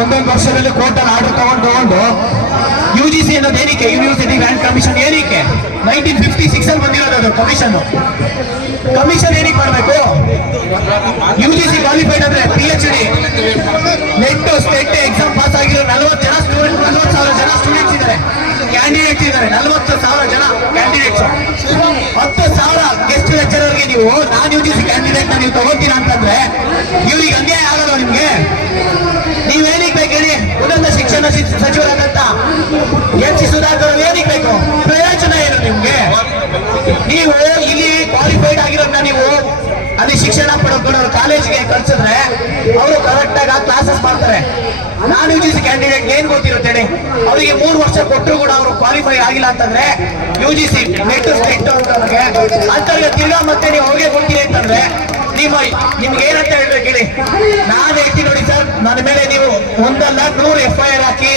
ಒಂದೊಂದು ವರ್ಷದಲ್ಲಿ ಕೋರ್ಟಲ್ಲಿ ಆರ್ಡರ್ ತಗೊಂಡು UGC ಅನ್ನೋದು ಏನಕ್ಕೆ, ಯೂನಿವರ್ಸಿಟಿ ಗ್ರಾಂಟ್ ಕಮಿಷನ್ ಏನಕ್ಕೆ 1956 ಅಲ್ಲಿ ಬಂದಿರೋದು ಅದು ಕಮಿಷನ್ ಏನಕ್ಕೆ ಮಾಡಬೇಕು? UGC ಕ್ವಾಲಿಫೈಡ್ ಅಂದ್ರೆ PhD net state exam pass ಆಗಿರೋ 40 ಜನ ಸ್ಟೂಡೆಂಟ್, 40,000 ಜನ ಸ್ಟೂಡೆಂಟ್ಸ್ ಇದ್ದಾರೆ, ಕ್ಯಾಂಡಿಡೇಟ್ಸ್ ಇದ್ದಾರೆ, 40,000 ಜನ ಕ್ಯಾಂಡಿಡೇಟ್ಸ್, 10,000 ಗೆಸ್ಟ್ ಲೆಕ್ಚರರ್ಗೆ ನೀವು ನಾನ್ UGC ಕ್ಯಾಂಡಿಡೇಟ್ ನೀವು ತಗೋತೀರಾ ಅಂತಂದ್ರೆ ಇವ್ರಿಗೆ ಅನ್ಯಾಯ ಆಗಲ್ಲ ನಿಮ್ಗೆ? ನೀವೇನಿಗೆ ಬೇಕು ಹೇಳಿ? ಉನ್ನತ ಶಿಕ್ಷಣ ಸಚಿವರಾದಂತ MC ಸುಧಾಕರ್ ಏನಿಗೆ ಬೇಕು? ಪ್ರಯೋಜನ ಏನು ನಿಮ್ಗೆ? ನೀವು ಇಲ್ಲಿ ಕ್ವಾಲಿಫೈಡ್ ಆಗಿರೋದನ್ನ ನೀವು ಅಲ್ಲಿ ಶಿಕ್ಷಣ ಪಡೆದುಕೊಂಡವ್ರು ಕಾಲೇಜ್ಗೆ ಕಳ್ಸಿದ್ರೆ ಅವರು ಕರೆಕ್ಟ್ ಆಗಿ ಕ್ಲಾಸಸ್ ಮಾಡ್ತಾರೆ. ನಾನ್ UGC ಕ್ಯಾಂಡಿಡೇಟ್ ಏನ್ ಗೊತ್ತಿರುತ್ತೆ ಹೇಳಿ? ಅವರಿಗೆ 3 ವರ್ಷ ಕೊಟ್ಟರು ಕೂಡ ಅವರು ಕ್ವಾಲಿಫೈ ಆಗಿಲ್ಲ ಅಂತಂದ್ರೆ UGC ನೆಟ್ ಸ್ಟೇಟ್ ಅಂತವ್ರಿಗೆ ಅಂತವ್ರಿಗೆ ತಿರ್ಗಾ ಮತ್ತೆ ನೀವು ಅವ್ರಿಗೆ ಕೊಡ್ತೀರಿ ಅಂತಂದ್ರೆ ನಿಮ್ಗೆ ಏನಂತ ಹೇಳ್ಬೇಕು ಹೇಳಿ? ನಾನು ಹೇಳ್ತೀನಿ ನೋಡಿ ಸರ್, ನನ್ನ ಮೇಲೆ ನೀವು 100 FIR ಹಾಕಿ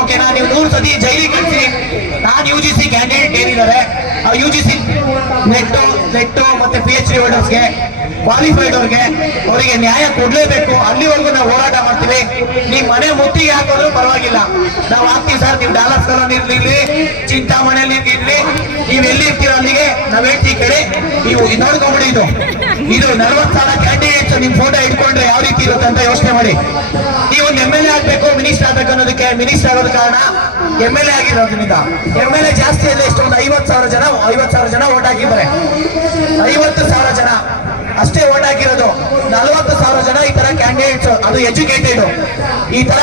ಓಕೆನಾ, ನೀವು 100 ಸತಿ ಜೈಲಿಗೆ ಕಳಿಸಿ. ನಾನು UGC ಕ್ಯಾಂಡಿಡೇಟ್ ಏನಿದ್ದಾರೆ UGC ನೆಟ್ಟು ಮತ್ತೆ PhD ಹೋಲ್ಡರ್ಸ್ಗೆ ಕ್ವಾಲಿಫೈಡ್ ಅವರಿಗೆ ನ್ಯಾಯ ಕೊಡ್ಲೇಬೇಕು. ಅಲ್ಲಿವರೆಗೂ ನಾವು ಹೋರಾಟ ಮಾಡ್ತೀವಿ. ನೀವು ಮನೆ ಮುತ್ತಿಗೆ ಹಾಕೋದ್ರು ಪರವಾಗಿಲ್ಲ, ನಾವು ಹಾಕ್ತೀವಿ ಸರ್. ನೀವು ಡಾಲರ್ಸ್ ಕಾಲೋನಿ ಇರ್ಲಿ, ಚಿಂತಾಮಣಿಯಲ್ಲಿ ಇರ್ಲಿ, ನೀವು ಎಲ್ಲಿ ಇರ್ತೀರೋ ಅಲ್ಲಿಗೆ ನಾವ್ ಹೇಳ್ತೀವಿ. ಕಡೆ ನೀವು ನೋಡ್ಕೊಂಬಿಡಿ, ಇದು 40,000 ಕ್ಯಾಂಡಿಡೇಟ್ಸ್ ನಿಮ್ ಫೋಟೋ ಇಟ್ಕೊಂಡ್ರೆ ಯಾವ ರೀತಿ ಇರುತ್ತೆ ಅಂತ ಯೋಚನೆ ಮಾಡಿ. ನೀವು ಒಂದು MLA ಆಗ್ಬೇಕು, ಮಿನಿಸ್ಟರ್ ಆಗ್ಬೇಕು ಅನ್ನೋದಕ್ಕೆ ಮಿನಿಸ್ಟರ್ ಆಗೋದ ಕಾರಣ MLA ಆಗಿರೋದ್ರಿಂದ. MLA ಜಾಸ್ತಿ ಅಲ್ಲ, ಇಷ್ಟೊಂದು 50,000 ಜನ ಓಟ್ ಹಾಕಿದ್ದಾರೆ. 50,000 ಜನ ಅಷ್ಟೇ ಓಟ್ ಹಾಕಿರೋದು. 40,000 ಜನ ಈ ತರ ಕ್ಯಾಂಡಿಡೇಟ್ಸ್, ಅದು ಎಜುಕೇಟೆಡ್, ಈ ತರ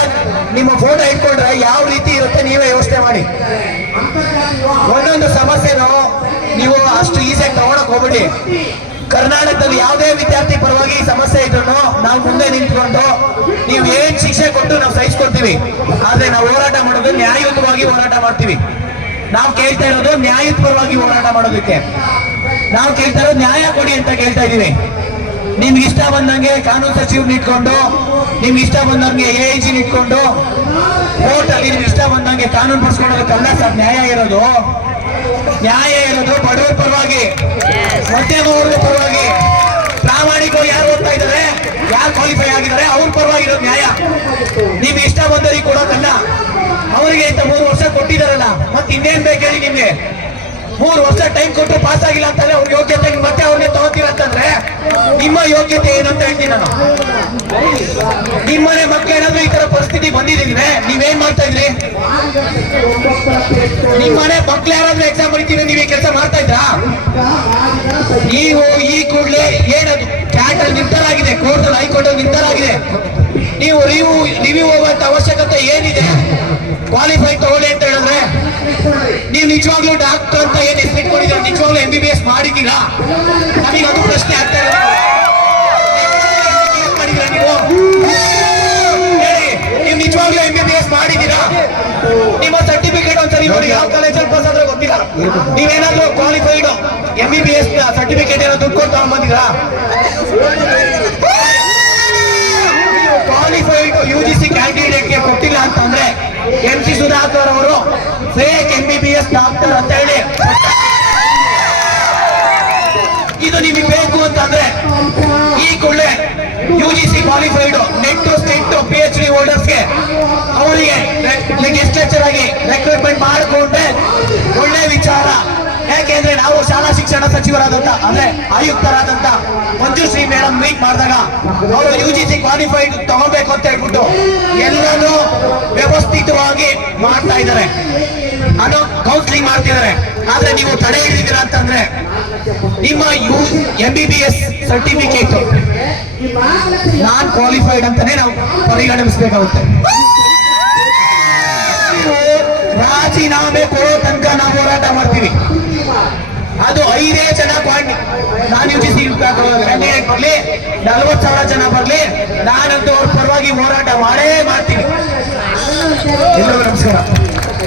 ನಿಮ್ಮ ಫೋಟೋ ಇಟ್ಕೊಂಡ್ರೆ ಯಾವ ರೀತಿ ಇರುತ್ತೆ ನೀವೇ ಯೋಚನೆ ಮಾಡಿ. ಒಂದೊಂದು ಸಮಸ್ಯೆನೂ ನೀವು ಅಷ್ಟು ಈಸಿಯಾಗಿ ತಗೊಳಕ್ ಹೋಗ್ಬಿಡಿ. ಕರ್ನಾಟಕದಲ್ಲಿ ಯಾವುದೇ ವಿದ್ಯಾರ್ಥಿ ಪರವಾಗಿ ಸಮಸ್ಯೆ ಇದ್ರು ನಾವು ಮುಂದೆ ನಿಂತ್ಕೊಂಡು ನೀವು ಏನ್ ಶಿಕ್ಷೆ ಕೊಟ್ಟು ನಾವು ಸಹಿಸ್ಕೊಡ್ತೀವಿ. ಆದ್ರೆ ನಾವು ಹೋರಾಟ ಮಾಡೋದು ನ್ಯಾಯಯುತವಾಗಿ ಹೋರಾಟ ಮಾಡ್ತೀವಿ. ನಾವು ಕೇಳ್ತಾ ಇರೋದು ನ್ಯಾಯಯುತ ಪರವಾಗಿ ಹೋರಾಟ ಮಾಡೋದಕ್ಕೆ. ನಾವು ಕೇಳ್ತಾ ಇರೋದು ನ್ಯಾಯ ಕೊಡಿ ಅಂತ ಕೇಳ್ತಾ ಇದೀವಿ. ನಿಮ್ಗೆ ಇಷ್ಟ ಬಂದಂಗೆ ಕಾನೂನು ಸಚಿವ್ರನ್ನ ಇಟ್ಕೊಂಡು, ನಿಮ್ಗೆ ಇಷ್ಟ ಬಂದಂಗೆ AIG ಇಟ್ಕೊಂಡು ಕೋರ್ಟ್ ಅಲ್ಲಿ ನಿಮ್ಗೆ ಇಷ್ಟ ಬಂದಂಗೆ ಕಾನೂನು ಪಡಿಸ್ಕೊಳ್ಳೋದಕ್ಕಲ್ಲ ಸರ್ ನ್ಯಾಯ ಇರೋದು. ನ್ಯಾಯ ಇರೋದು ಬಡವರ ಪರವಾಗಿ, ಮಧ್ಯಮ ವರ್ಗದ ಪರವಾಗಿ, ಪ್ರಾಮಾಣಿಕರು ಯಾರು ಓದ್ತಾ ಇದ್ದಾರೆ, ಯಾರು ಕ್ವಾಲಿಫೈ ಆಗಿದ್ದಾರೆ ಅವ್ರ ಪರವಾಗಿರೋದು ನ್ಯಾಯ. ನಿಮ್ಗೆ ಇಷ್ಟ ಬಂದವರಿಗೆ ಕೊಡೋದಲ್ಲ, ಅವರಿಗೆ ಇಂತ 3 ವರ್ಷ ಕೊಟ್ಟಿದಾರಲ್ಲ, ಮತ್ತೆ ಇನ್ನೇನ್ ಬೇಕು ಹೇಳಿ? ನಿಮ್ಗೆ 3 ವರ್ಷ ಟೈಮ್ ಕೊಟ್ಟು ಪಾಸ್ ಆಗಿಲ್ಲ ಅಂತಂದ್ರೆ ಅವ್ರ ಯೋಗ್ಯತೆ ಮತ್ತೆ ಅವ್ರನ್ನೇ ತಗೋತೀರ ಅಂತಂದ್ರೆ ನಿಮ್ಮ ಯೋಗ್ಯತೆ ಏನು ಅಂತ ಹೇಳ್ತೀನಿ ನಾನು. ನಿಮ್ಮನೆ ಮಕ್ಳು ಏನಾದ್ರು ಈ ತರ ಪರಿಸ್ಥಿತಿ ಬಂದಿದ್ರೆ ನೀವೇನ್ ಮಾಡ್ತಾ ಇದ್ರಿ? ನಿಮ್ಮನೆ ಮಕ್ಳು ಯಾರಾದ್ರೂ ಎಕ್ಸಾಮ್ ಬರೀತೀರಿ, ನೀವೇ ಕೆಲಸ ಮಾಡ್ತಾ ಇದ್ರಾ? ನೀವು ಈ ಕೂಡಲೇ ಏನದು ಕ್ಯಾಟ್ ಅಲ್ಲಿ ನಿರ್ಧಾರ ಆಗಿದೆ, ಕೋರ್ಟ್ ಅಲ್ಲಿ ಹೈಕೋರ್ಟ್ ಅಲ್ಲಿ ನಿರ್ಧಾರ ಆಗಿದೆ. ನೀವು ರಿವ್ಯೂ ಹೋಗುವಂತ ಅವಶ್ಯಕತೆ ಏನಿದೆ? ಕ್ವಾಲಿಫೈ ತಗೊಳ್ಳಿ ಅಂತ ಹೇಳಿದ್ರೆ ನೀವು ನಿಜವಾಗ್ಲೂ ಡಾಕ್ಟರ್ ಅಂತ ಏನ್ ಹೆಸರು ಇಟ್ಕೊಂಡಿದ್ದೀರಾ? ನಿಜವಾಗ್ಲೂ MBBS ಮಾಡಿದ್ದೀರಾ? ನಮಗೆ ಅದು ಪ್ರಶ್ನೆ ಆಗ್ತಾ ಇದೆ. ನೀವು ನಿಜವಾಗ್ಲೂ MBBS ಮಾಡಿದ್ದೀರಾ? ನಿಮ್ಮ ಸರ್ಟಿಫಿಕೇಟ್ ಒಂದ್ಸರಿ ನೋಡಿ, ಯಾವ ಕಾಲೇಜಲ್ಲಿ ಪಾಸ್ ಆದ್ರೆ ಗೊತ್ತಿಲ್ಲ. ನೀವೇನಾದ್ರೂ ಕ್ವಾಲಿಫೈಡ್ MBBS ಸರ್ಟಿಫಿಕೇಟ್ ಏನೋ ದುಡ್ಡು ಕೊಟ್ಟು ತಗೊಂಡ್ಬಂದಿರಾ? ಕ್ವಾಲಿಫೈಡ್ UGC ಕ್ಯಾಂಡಿಡೇಟ್ಗೆ ಕೊಟ್ಟಿಲ್ಲ ಅಂತಂದ್ರೆ MC ಸುಧಾಕರ್ ಅವರು ಫೇಕ್ MBBS ಡಾಕ್ಟರ್ ಅಂತ ಹೇಳಿ, ಇದು ನಿಮಗೆ ಬೇಕು ಅಂತಂದ್ರೆ ಈ ಕೂಡಲೇ UGC qualified net state PhD ಹೋಲ್ಡರ್ಸ್ಗೆ ಅವರಿಗೆ ಗೆಸ್ಟ್ ಲೆಕ್ಚರ್ ಆಗಿ ರೆಕ್ರೂಟ್ಮೆಂಟ್ ಮಾಡಿಕೊಂಡ್ರೆ ಒಳ್ಳೆ ವಿಚಾರ. ಯಾಕೆಂದ್ರೆ ನಾವು ಶಾಲಾ ಶಿಕ್ಷಣ ಸಚಿವರಾದಂತ ಅಂದ್ರೆ ಆಯುಕ್ತರಾದಂತ ಮಂಜುಶ್ರೀ ಮೇಡಮ್ ಮೀಟ್ ಮಾಡಿದಾಗ ಅವರು UGC ಕ್ವಾಲಿಫೈಡ್ ತಗೋಬೇಕು ಅಂತ ಹೇಳ್ಬಿಟ್ಟು ಎಲ್ಲರೂ ವ್ಯವಸ್ಥಿತವಾಗಿ ಮಾಡ್ತಾ ಇದ್ದಾರೆ, ಅದು ಕೌನ್ಸಿಲಿಂಗ್ ಮಾಡ್ತಿದ್ದಾರೆ. ಆದ್ರೆ ನೀವು ತಡೆ ಹಿಡಿದಿದ್ದೀರಾ ಅಂತಂದ್ರೆ ನಿಮ್ಮ MBBS ಸರ್ಟಿಫಿಕೇಟ್ ನಾನ್ ಕ್ವಾಲಿಫೈಡ್ ಅಂತಾನೆ ನಾವು ಪರಿಗಣಿಸಬೇಕಾಗುತ್ತೆ. ರಾಜೀನಾಮೆ ಕೊಡೋ ತನಕ ನಾವು ಹೋರಾಟ ಮಾಡ್ತೀವಿ. ಅದು 5 ಜನ ನಾನ್ UGC ಕ್ಯಾಂಡಿಡೇಟ್ ಬರ್ಲಿ, 40,000 ಜನ ಬರ್ಲಿ, ನಾನಂತೂ ಅವ್ರ ಪರವಾಗಿ ಹೋರಾಟ ಮಾಡೇ ಮಾಡ್ತೀನಿ. ಎಲ್ಲರಿಗೂ ನಮಸ್ಕಾರ.